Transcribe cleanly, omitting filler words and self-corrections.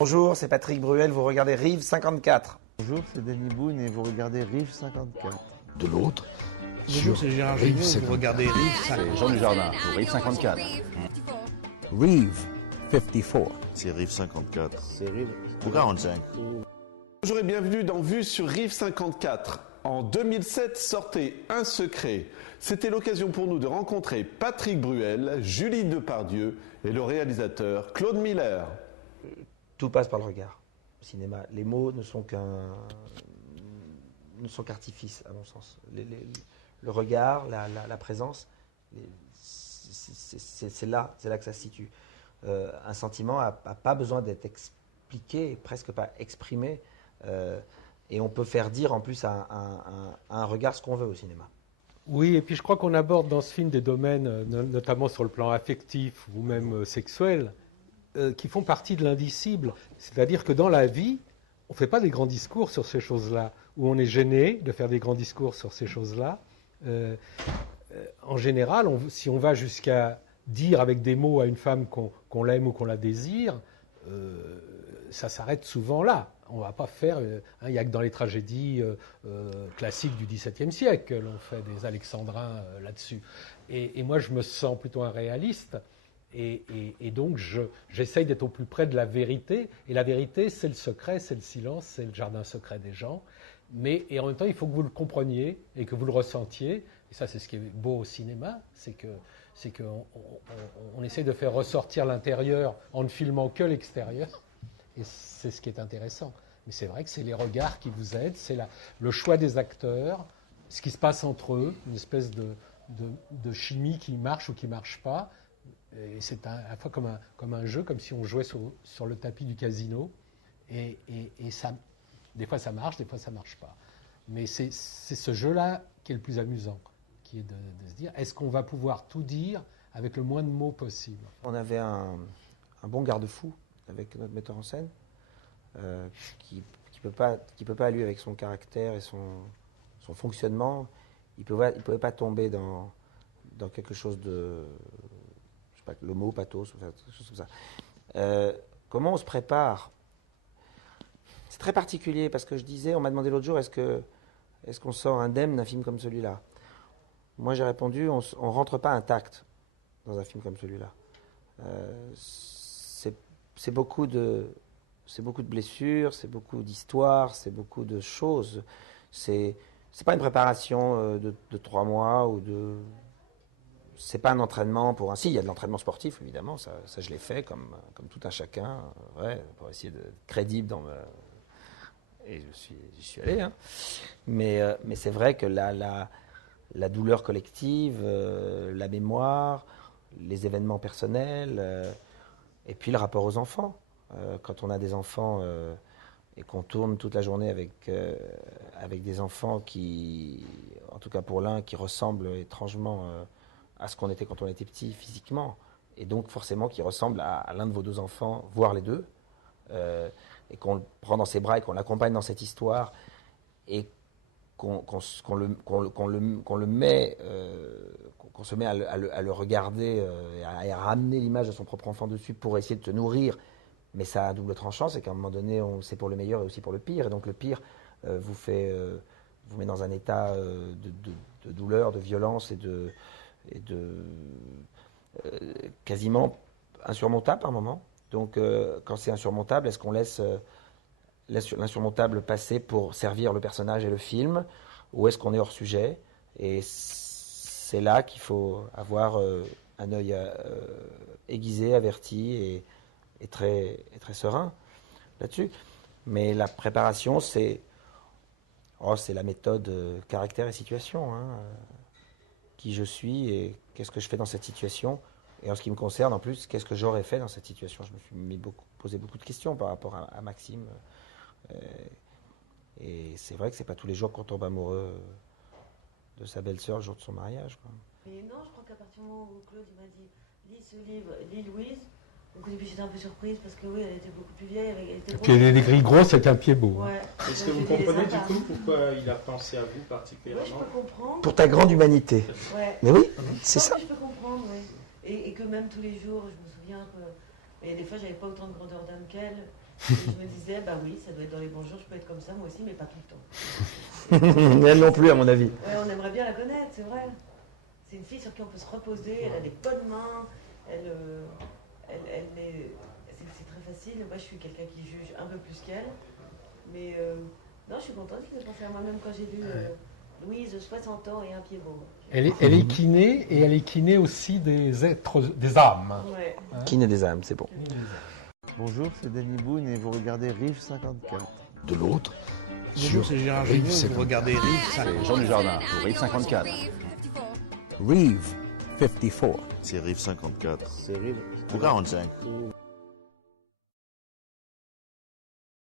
Bonjour, c'est Patrick Bruel, vous regardez Rive 54. Bonjour, c'est Denis Boone et vous regardez Rive 54. De l'autre, bonjour, c'est Gérard Gigot, vous regardez Rive 54. C'est Jean Dujardin pour Rive 54. Rive 54. C'est Rive 54. C'est Rive 45. Bonjour et bienvenue dans Vue sur Rive 54. En 2007 sortait Un secret. C'était l'occasion pour nous de rencontrer Patrick Bruel, Julie Depardieu et le réalisateur Claude Miller. Tout passe par le regard au cinéma. Les mots ne sont qu'artifices, à mon sens. Le regard, la présence, c'est là que ça se situe. Un sentiment n'a pas besoin d'être expliqué, presque pas exprimé. Et on peut faire dire en plus à un regard ce qu'on veut au cinéma. Oui, et puis je crois qu'on aborde dans ce film des domaines, notamment sur le plan affectif ou même sexuel, qui font partie de l'indicible. C'est-à-dire que dans la vie, on ne fait pas des grands discours sur ces choses-là, ou on est gêné de faire des grands discours sur ces choses-là. En général, si on va jusqu'à dire avec des mots à une femme qu'on l'aime ou qu'on la désire, ça s'arrête souvent là. On ne va pas faire... Il n'y a que dans les tragédies classiques du XVIIe siècle que l'on fait des alexandrins là-dessus. Et moi, je me sens plutôt un réaliste. Et donc, j'essaye d'être au plus près de la vérité. Et la vérité, c'est le secret, c'est le silence, c'est le jardin secret des gens. Et en même temps, il faut que vous le compreniez et que vous le ressentiez. Et ça, c'est ce qui est beau au cinéma, c'est qu'on essaie de faire ressortir l'intérieur en ne filmant que l'extérieur. Et c'est ce qui est intéressant. Mais c'est vrai que c'est les regards qui vous aident, c'est le choix des acteurs, ce qui se passe entre eux, une espèce de chimie qui marche ou qui ne marche pas. Et c'est à la fois comme un jeu, comme si on jouait sur le tapis du casino. Et ça, des fois ça marche, des fois ça ne marche pas. Mais c'est ce jeu-là qui est le plus amusant, qui est de se dire, est-ce qu'on va pouvoir tout dire avec le moins de mots possible? On avait un bon garde-fou avec notre metteur en scène, qui peut pas aller avec son caractère et son fonctionnement. Il pouvait pas tomber dans quelque chose de... le mot pathos, quelque chose comme ça. Comment on se prépare? C'est très particulier parce que on m'a demandé l'autre jour, est-ce qu'on sort indemne d'un film comme celui-là? Moi j'ai répondu, on rentre pas intact dans un film comme celui-là. C'est beaucoup de blessures, c'est beaucoup d'histoires, c'est beaucoup de choses. C'est pas une préparation de 3 mois ou de... C'est pas un entraînement pour si, il y a de l'entraînement sportif, évidemment, ça je l'ai fait comme tout un chacun, pour essayer d'être crédible et j'y suis allé, hein. Mais c'est vrai que la douleur collective, la mémoire, les événements personnels, et puis le rapport aux enfants. Quand on a des enfants et qu'on tourne toute la journée avec des enfants qui, en tout cas pour l'un, qui ressemblent étrangement à ce qu'on était quand on était petit physiquement, et donc forcément qui ressemble à l'un de vos 2 enfants, voire les 2, et qu'on le prend dans ses bras et qu'on l'accompagne dans cette histoire, et qu'on se met à le regarder, et à ramener l'image de son propre enfant dessus pour essayer de se nourrir. Mais ça a un double tranchant, c'est qu'à un moment donné, c'est pour le meilleur et aussi pour le pire, et donc le pire vous met dans un état de douleur, de violence et quasiment insurmontable par moment. Donc quand c'est insurmontable, est-ce qu'on laisse l'insurmontable passer pour servir le personnage et le film, ou est-ce qu'on est hors sujet? Et c'est là qu'il faut avoir un œil aiguisé, averti et très serein là-dessus. Mais la préparation, c'est la méthode caractère et situation, hein. Qui je suis et qu'est-ce que je fais dans cette situation. Et en ce qui me concerne, en plus, qu'est-ce que j'aurais fait dans cette situation? Je me suis posé beaucoup de questions par rapport à Maxime. Et c'est vrai que c'est pas tous les jours qu'on tombe amoureux de sa belle-sœur le jour de son mariage, quoi. Mais non, je crois qu'à partir du moment où Claude m'a dit « lis ce livre, lis Louise », donc au début j'étais un peu surprise parce que oui, elle était beaucoup plus vieille. Elle puis elle a des grilles grosses avec un pied beau. Ouais. Est-ce que vous comprenez du coup pourquoi il a pensé à vous particulièrement? Oui, je peux comprendre. Pour ta grande humanité. Ouais. Mais oui, c'est ça. Je peux comprendre, oui. Et que même tous les jours, je me souviens que... Et des fois, j'avais pas autant de grandeur d'âme qu'elle. Et je me disais, bah oui, ça doit être dans les bons jours, je peux être comme ça, moi aussi, mais pas tout le temps. Elle non plus, à mon avis. Ouais, on aimerait bien la connaître, c'est vrai. C'est une fille sur qui on peut se reposer, elle a des bonnes mains, c'est très facile. Moi, je suis quelqu'un qui juge un peu plus qu'elle. Mais non, je suis contente qu'il ait pensé à moi-même quand j'ai lu Louise, 60 ans et un pied beau. Elle est kiné, et elle est kiné aussi des êtres, des âmes. Ouais. Kiné des âmes, c'est bon. Bonjour, c'est Danny Boone et vous regardez Rive 54. De l'autre, Bonjour, c'est Gérard Gigot, vous regardez Rive c'est Jean Dujardin pour Rive 54. Reeve 54. C'est Rive 54. Ou 45.